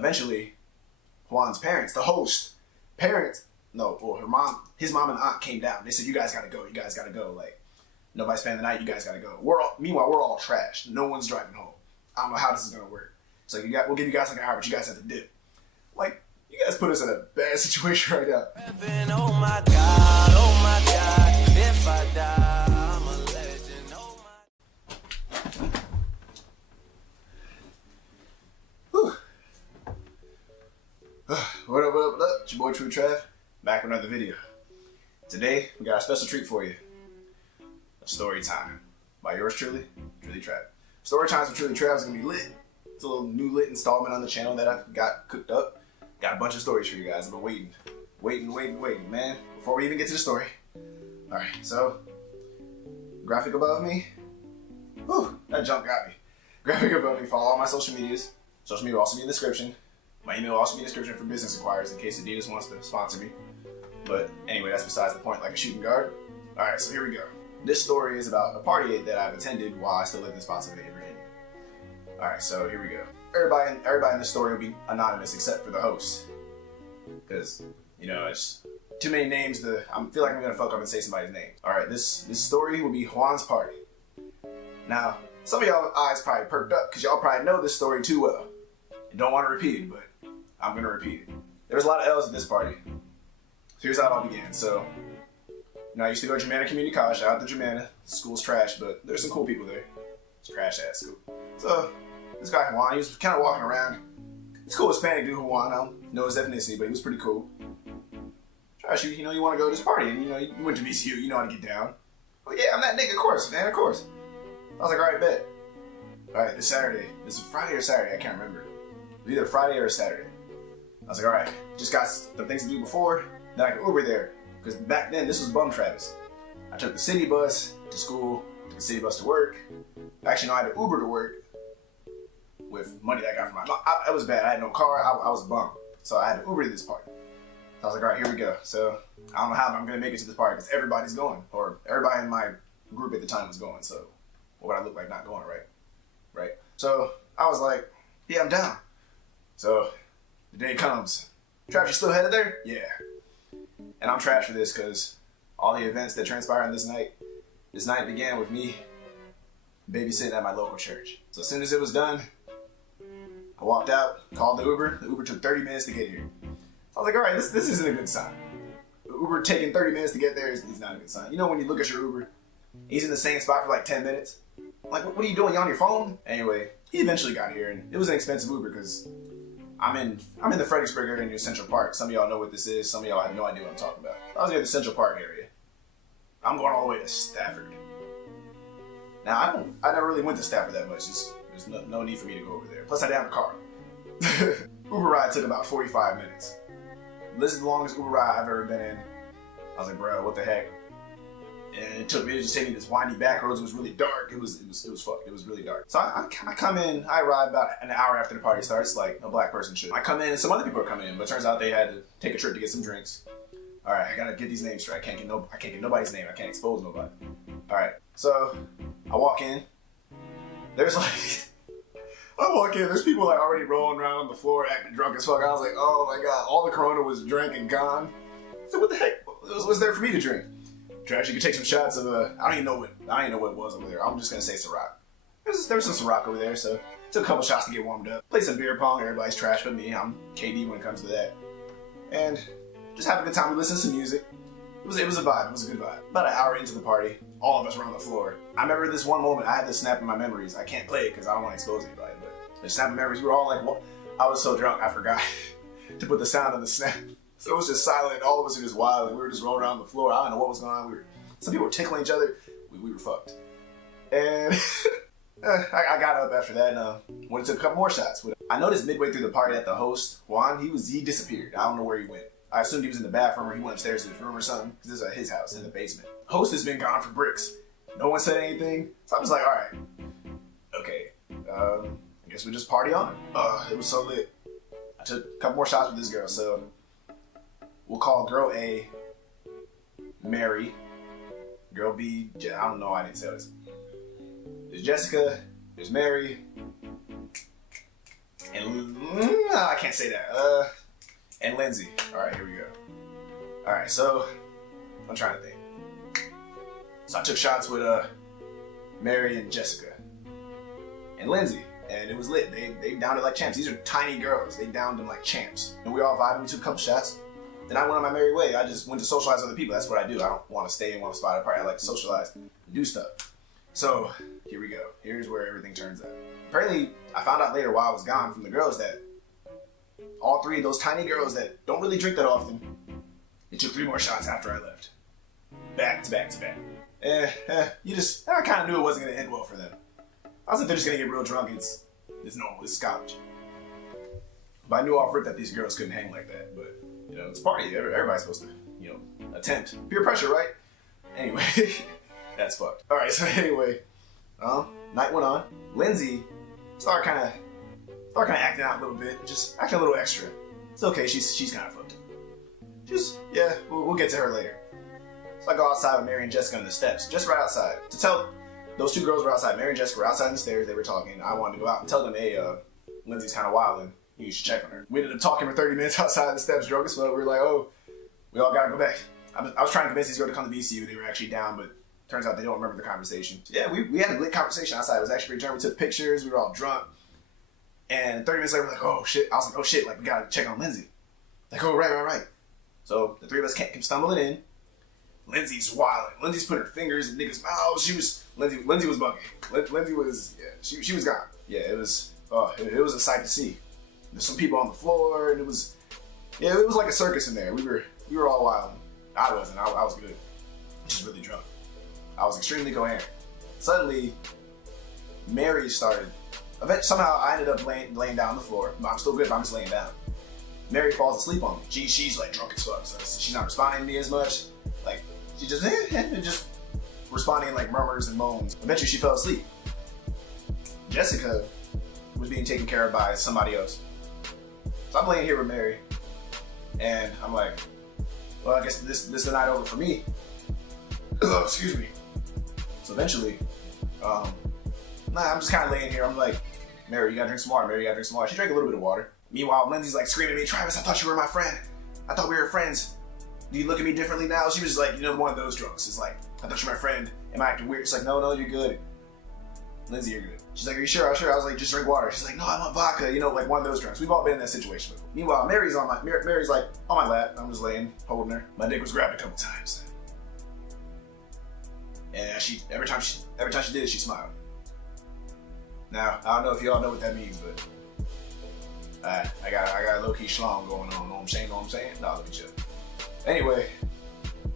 eventually, Juan's parents, the host, parents, no, well, his mom and aunt came down. They said, you guys gotta go, like, nobody's spending the night, you guys gotta go. Meanwhile, we're all trashed. No one's driving home. I don't know how this is gonna work. So we'll give you guys like an hour, but you guys have to dip. Like, you guys put us in a bad situation right now. Oh my God, if I die, I'm a legend, oh my. What up? It's your boy TrulyTrav, back with another video. Today, we got a special treat for you. A story time by yours truly, TrulyTrav. Story times with TrulyTrav is gonna be lit. It's a little new lit installment on the channel that I've got cooked up. Got a bunch of stories for you guys. I've been waiting, man. Before we even get to the story. Alright, so, graphic above me. Whew, that jump got me. Graphic above me, follow all my social medias. Social media will also be in the description. My email will also be in the description for business inquiries in case Adidas wants to sponsor me. But anyway, that's besides the point, like a shooting guard. Alright, so here we go. This story is about a party that I've attended while I still lived in Spotsylvania, Virginia. Alright, so here we go. Everybody in this story will be anonymous except for the host. Because, you know, it's too many names I feel like I'm gonna fuck up and say somebody's name. Alright, this story will be Juan's party. Now, some of y'all eyes probably perked up because y'all probably know this story too well. And don't want to repeat it, but I'm gonna repeat it. There's a lot of L's at this party. So here's how it all began. So, you know, I used to go to Germanna Community College. Shout out to Germanna. School's trash, but there's some cool people there. It's trash ass school. So, this guy Juan, he was kind of walking around. It's cool Hispanic dude Juan. I don't know his ethnicity, but he was pretty cool. Trash, you know, you want to go to this party, and you know, you went to VCU, you know how to get down. Well, yeah, I'm that nigga, of course, man, of course. I was like, alright, bet. Alright, this Saturday. This is Friday or Saturday, I can't remember. It was either Friday or Saturday. I was like, alright, just got some things to do before, then I could Uber there. Because back then, this was bum Travis. I took the city bus to school, took the city bus to work. Actually, no, I had to Uber to work with money that I got from my mom. It was bad. I had no car. I was bummed. So I had to Uber to this party. I was like, all right, here we go. So I don't know how I'm going to make it to this party because everybody's going. Or everybody in my group at the time was going. So what would I look like not going, right? So I was like, yeah, I'm down. So the day comes. Trav, you still headed there? Yeah. And I'm trash for this because all the events that transpired on this night began with me babysitting at my local church. So as soon as it was done, I walked out, called the Uber. The Uber took 30 minutes to get here. I was like, all right, this isn't a good sign. The Uber taking 30 minutes to get there is not a good sign. You know when you look at your Uber, he's in the same spot for like 10 minutes? Like, what are you doing? You on your phone? Anyway, he eventually got here, and it was an expensive Uber because I'm in the Fredericksburg area near Central Park. Some of y'all know what this is. Some of y'all have no idea what I'm talking about. I was near the Central Park area. I'm going all the way to Stafford. Now, I never really went to Stafford that much. There's no need for me to go over there. Plus, I didn't have a car. Uber ride took about 45 minutes. This is the longest Uber ride I've ever been in. I was like, bro, what the heck? And it just took me this windy back roads. It was really dark. It was fucked. It was really dark. So I come in. I arrive about an hour after the party starts, like a black person should. I come in, and some other people are coming in, but it turns out they had to take a trip to get some drinks. All right, I gotta get these names straight. I can't get nobody's name. I can't expose nobody. All right, so I walk in. There's there's people like already rolling around on the floor acting drunk as fuck. I was like, oh my god, all the Corona was drank and gone. So what the heck was there for me to drink? Trash, you could take some shots of I don't even know what it was over there. I'm just gonna say Ciroc. There was some Ciroc over there, so took a couple shots to get warmed up. Played some beer pong. Everybody's trash but me. I'm KD when it comes to that. And just have a good time. We listened to some music. It was a vibe. It was a good vibe. About an hour into the party, all of us were on the floor. I remember this one moment. I had this snap in my memories. I can't play it because I don't want to expose anybody. But the snap in memories, we were all like, what? I was so drunk, I forgot to put the sound on the snap. So it was just silent. All of us were just wild. And we were just rolling around the floor. I don't know what was going on. Some people were tickling each other. We were fucked. And I got up after that and went and took a couple more shots. I noticed midway through the party that the host, Juan, he disappeared. I don't know where he went. I assumed he was in the bathroom or he went upstairs to his room or something, because this is at his house in the basement. Host has been gone for bricks. No one said anything. So I was like, all right, okay, I guess we just party on. It was so lit. I took a couple more shots with this girl, so we'll call girl A Mary, girl B, I don't know, I didn't say this. There's Jessica, there's Mary, and I can't say that. And Lindsay. All right, here we go. All right, so I'm trying to think. So I took shots with Mary and Jessica and Lindsay, and it was lit. They downed it like champs. These are tiny girls. They downed them like champs, and we all vibed. We took a couple shots. Then I went on my merry way. I just went to socialize with other people. That's what I do. I don't want to stay in one spot apart. I like to socialize and do stuff. So here we go. Here's where everything turns out. Apparently, I found out later while I was gone from the girls that all three of those tiny girls that don't really drink that often, they took 3 more shots after I left. Back to back to back. I kind of knew it wasn't going to end well for them. I was like, they're just going to get real drunk. It's normal. It's college. But I knew off rip that these girls couldn't hang like that. But, you know, it's a party. Everybody's supposed to, you know, attempt. Peer pressure, right? Anyway, that's fucked. All right, so anyway, night went on. Lindsay started kind of acting out a little bit. Just acting a little extra. It's okay. She's kind of fucked up. We'll get to her later. So I go outside with Mary and Jessica on the steps, just right outside. To tell those 2 girls were outside. Mary and Jessica were outside on the stairs. They were talking. I wanted to go out and tell them, hey, Lindsay's kind of wilding. You should check on her. We ended up talking for 30 minutes outside on the steps, drunk as fuck. We were like, oh, we all gotta go back. I was trying to convince these girls to come to VCU. They were actually down, but turns out they don't remember the conversation. So yeah, we had a lit conversation outside. It was actually pretty drunk. We took pictures. We were all drunk. And 30 minutes later, we're like, oh shit. I was like, oh shit, like we gotta check on Lindsay. Like, oh, right. So the 3 of us came stumbling in. Lindsay's wilding. Lindsay's putting her fingers in niggas' mouths. Lindsay was bugging. Lindsay was, she was gone. Yeah, it was a sight to see. There's some people on the floor, and it was like a circus in there. We were all wilding. I wasn't. I was good. Just really drunk. I was extremely coherent. Suddenly, Mary started. Somehow I ended up laying down on the floor. I'm still good, but I'm just laying down. Mary falls asleep on me. She's like drunk as fuck, so she's not responding to me as much. Like, she just responding in like murmurs and moans. Eventually she fell asleep. Jessica was being taken care of by somebody else. So I'm laying here with Mary, and I'm like, well, I guess this is the night over for me. Oh, excuse me. So eventually, I'm just kind of laying here. I'm like, Mary, you gotta drink some water. Mary, you gotta drink some water. She drank a little bit of water. Meanwhile, Lindsay's like screaming at me, Travis, I thought you were my friend. I thought we were friends. Do you look at me differently now? She was like, you know, one of those drunks. It's like, I thought you were my friend. Am I acting weird? It's like, no, you're good. Lindsay, you're good. She's like, are you sure? I'm sure. I was like, just drink water. She's like, no, I want vodka. You know, like one of those drunks. We've all been in that situation. Meanwhile, Mary's like on my lap. I'm just laying, holding her. My dick was grabbed a couple times. And every time she did it, she smiled. Now, I don't know if y'all know what that means, but I got a low-key schlong going on. Know what I'm saying? No, let me chill. Anyway,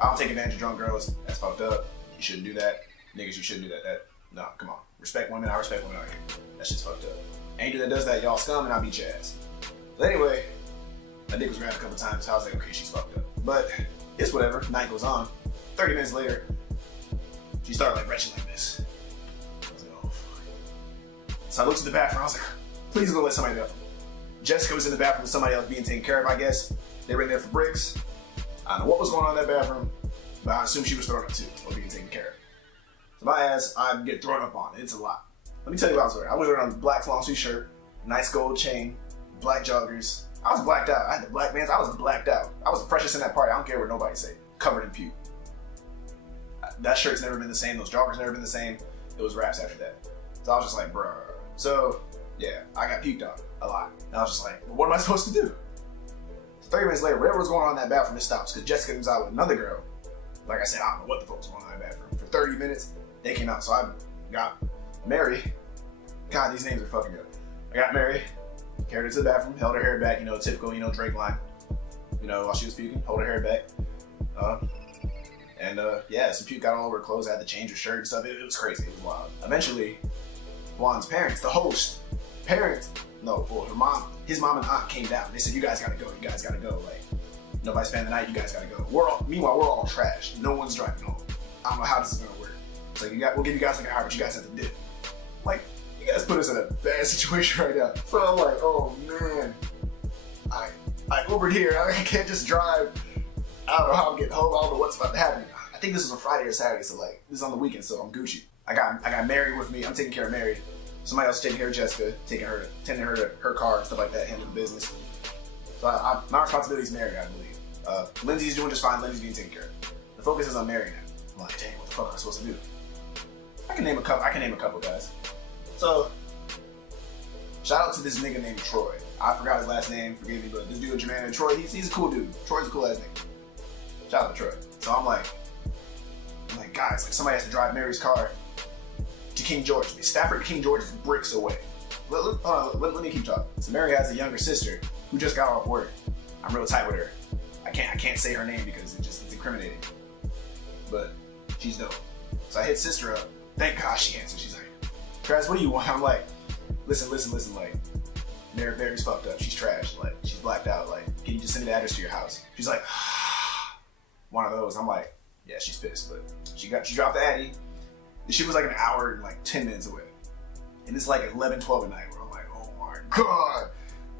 I don't take advantage of drunk girls. That's fucked up. You shouldn't do that. Niggas, you shouldn't do that. No, come on. Respect women. I respect women out here. That shit's fucked up. Angel that does that, y'all scum, and I'll beat your ass. But anyway, my dick was grabbed a couple times. So I was like, okay, she's fucked up. But it's whatever. Night goes on. 30 minutes later, she started like retching like this. I was like, oh fuck. So I looked at the bathroom. I was like, please don't let somebody know. Jessica was in the bathroom with somebody else being taken care of, I guess. They were in there for bricks. I don't know what was going on in that bathroom, but I assume she was thrown up too, or being taken care of. So my ass, I get thrown up on. It's a lot. Let me tell you what I was wearing. I was wearing a black long sleeve shirt, nice gold chain, black joggers. I was blacked out. I had the black bands. I was blacked out. I was the freshest in that party. I don't care what nobody say. Covered in puke. That shirt's never been the same. Those joggers never been the same. It was raps after that. So I was just like, bruh. So yeah, I got puked on a lot. And I was just like, well, what am I supposed to do? So 30 minutes later, whatever was going on in that bathroom, it stops because Jessica comes out with another girl. Like I said, I don't know what the fuck was going on in that bathroom. For 30 minutes, they came out. So I got Mary. God, these names are fucking good. I got Mary, carried her to the bathroom, held her hair back, typical, Drake line. While she was puking, hold her hair back. Yeah, some puke got all over her clothes. I had to change her shirt and stuff. It was crazy. It was wild. Eventually, Juan's parents, the host, his mom and aunt came down. They said, you guys gotta go. You guys gotta go. Like, nobody's spending the night. You guys gotta go. Meanwhile, we're all trashed. No one's driving home. I don't know how this is gonna work. It's like, we'll give you guys like an hour, but you guys have to dip. Like, you guys put us in a bad situation right now. So I'm like, oh man, I Ubered here. I can't just drive. I don't know how I'm getting home. I don't know what's about to happen. I think this was a Friday or Saturday, so like, this is on the weekend, so I'm Gucci. I got Mary with me. I'm taking care of Mary. somebody else taking care of Jessica, tending her to her car and stuff like that, handling the business. So my responsibility is marrying, I believe. Lindsay's doing just fine. Lindsay's being taken care of. The focus is on marrying now. I'm like, dang, what the fuck am I supposed to do? I can name a couple guys. So, shout out to this nigga named Troy. I forgot his last name, forgive me, but this dude, Jermaine Troy, he's a cool dude. Troy's a cool ass nigga. Shout out to Troy. So I'm like, guys, like somebody has to drive Mary's car to King George. Stafford to King George is bricks away. Let me keep talking. So Mary has a younger sister who just got off work. I'm real tight with her. I can't say her name because it's incriminating. But she's dope. So I hit sister up. Thank God she answered. She's like, Traz, what do you want? I'm like, listen, like, Mary's fucked up. She's trash. Like, she's blacked out. Like, can you just send me the address to your house? She's like, one of those. I'm like, yeah, she's pissed, but she dropped the Addy. She was like an hour and like 10 minutes away. And it's like 11, 12 at night where I'm like, oh my God.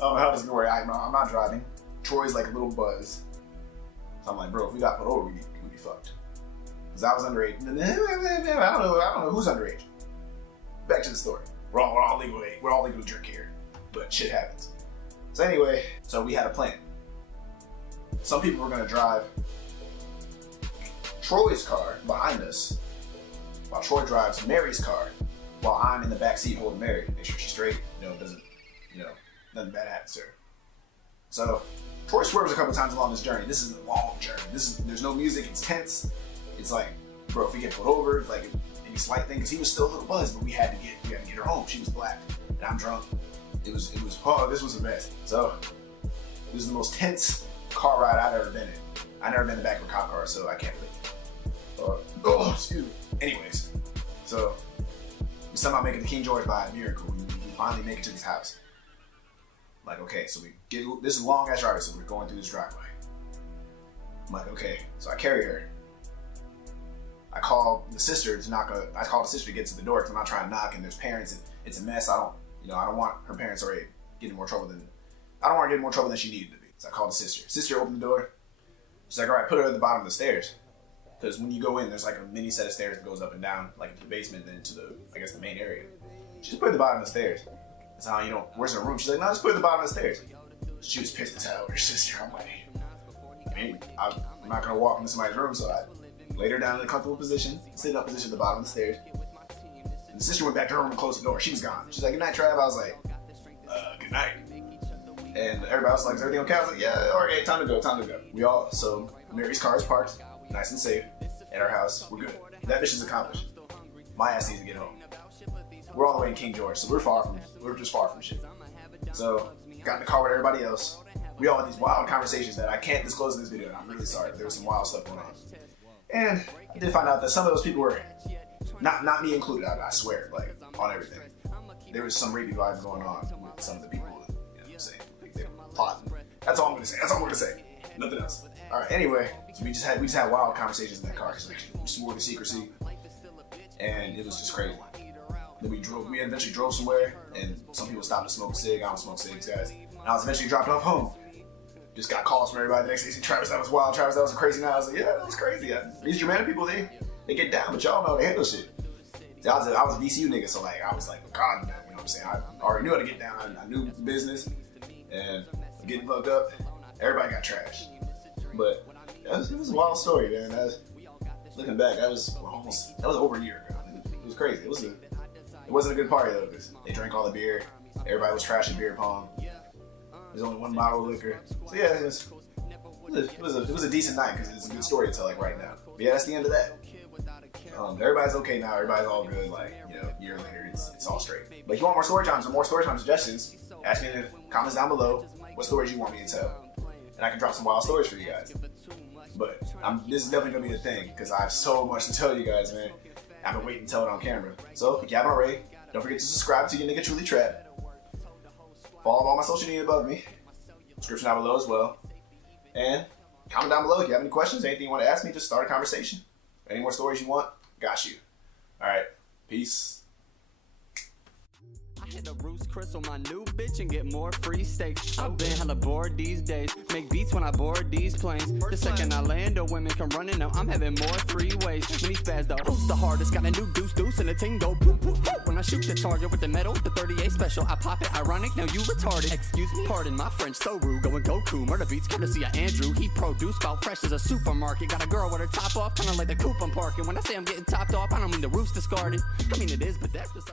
How does it work? I'm not driving. Troy's like a little buzz. So I'm like, bro, if we got put over, we'd be fucked. Because I was underage. I don't know who's underage. Back to the story. We're all legal to drink here. But shit happens. So anyway, so we had a plan. Some people were gonna drive Troy's car behind us while Troy drives Mary's car while I'm in the back seat holding Mary. Make sure she's straight, nothing bad happens to her. So Troy swerves a couple times along this journey. This is a long journey. There's no music, it's tense. It's like, bro, if we get pulled over, like any slight thing, because he was still a little buzzed, but we had to get her home. She was black and I'm drunk. This was a mess. So this is the most tense car ride I've ever been in. I've never been in the back of a cop car, so I can't really. Excuse me. Anyways, so we somehow make it to King George by a miracle. We finally make it to this house. Like, okay, so this is a long ass driveway, so we're going through this driveway. I'm like, okay, so I carry her. I call the sister to get to the door because I'm not trying to knock and there's parents and it's a mess. I don't want her parents already getting more trouble than she needed to be. So I called the sister. Sister opened the door. She's like, all right, put her at the bottom of the stairs. Because when you go in, there's like a mini set of stairs that goes up and down, like into the basement, then to the main area. She just put it at the bottom of the stairs. That's how, where's her room? She's like, no, just put it at the bottom of the stairs. She was pissed as hell with her sister. I'm like, I'm not gonna walk into somebody's room, so I laid her down in a comfortable position, sit up position at the bottom of the stairs. And the sister went back to her room and closed the door. She was gone. She's like, good night, Trav. I was like, good night. And everybody else was like, is everything okay? I was like, yeah, all right, time to go. So Mary's car is parked, nice and safe, at our house. We're good. That mission's accomplished. My ass needs to get home. We're all the way in King George, so we're just far from shit. So, got in the car with everybody else. We all had these wild conversations that I can't disclose in this video, and I'm really sorry. There was some wild stuff going on. And I did find out that some of those people were, not me included, I swear, like, on everything. There was some rapey vibes going on with some of the people, you know what I'm saying? Like, they were plotting. That's all I'm gonna say. Nothing else. Alright, anyway, so we just had wild conversations in that car, because we swore to secrecy, and it was just crazy. Then we eventually drove somewhere, and some people stopped to smoke a cig. I don't smoke cigs, guys. And I was eventually dropped off home. Just got calls from everybody the next day saying, Travis, that was wild. Travis, that was a crazy night. I was like, yeah, that was crazy. These Germanic people, they get down, but y'all know they handle shit. See, I was a VCU nigga, so like I was like, God, you know what I'm saying? I already knew how to get down. I knew the business, and getting fucked up. Everybody got trashed. But it was a wild story, man. Looking back, that was over a year ago. It was crazy. It wasn't a good party though, because they drank all the beer. Everybody was trashing beer pong. There's only one bottle of liquor. So yeah, it was a decent night because it's a good story to tell like right now. But yeah, that's the end of that. Everybody's okay now. Everybody's all good. Like, a year later, it's all straight. But if you want more story times or more story time suggestions, ask me in the comments down below what stories you want me to tell, and I can drop some wild stories for you guys. But this is definitely gonna be a thing because I have so much to tell you guys, man. I've been waiting to tell it on camera. So if you haven't already, don't forget to subscribe to your nigga TrulyTrav. Follow all my social media above me. Description down below as well. And comment down below if you have any questions, anything you want to ask me, just start a conversation. Any more stories you want, got you. Alright, peace. Hit a Roost Chris on my new bitch and get more free steaks. I've been hella bored these days. Make beats when I board these planes. The second I land, women come running. Now I'm having more freeways. Mini spaz though. Who's the hardest? Got a new deuce and a ting go boop boop boop. When I shoot the target with the metal, the 38 special, I pop it. Ironic, now you retarded. Excuse me, pardon my French, so rude. Going Goku, murder beats, courtesy of Andrew. He produced about fresh as a supermarket. Got a girl with her top off, kinda like the coupe I'm parking. When I say I'm getting topped off, I don't mean the roof's discarded. I mean it is, but that's just